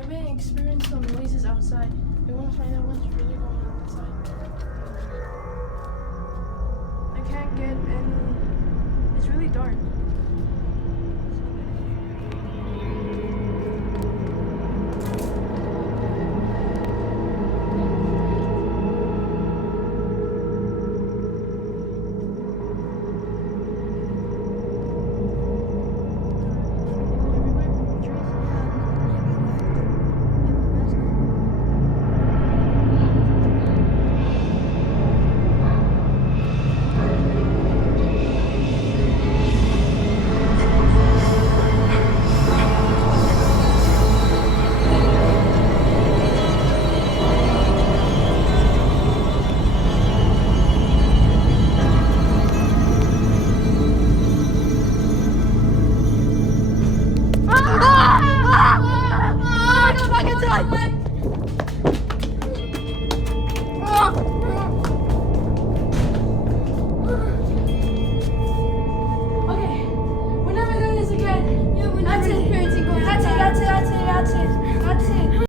I may experience some noises outside. We want to find out what's really going on outside. I can't get any. It's really dark. Go back inside!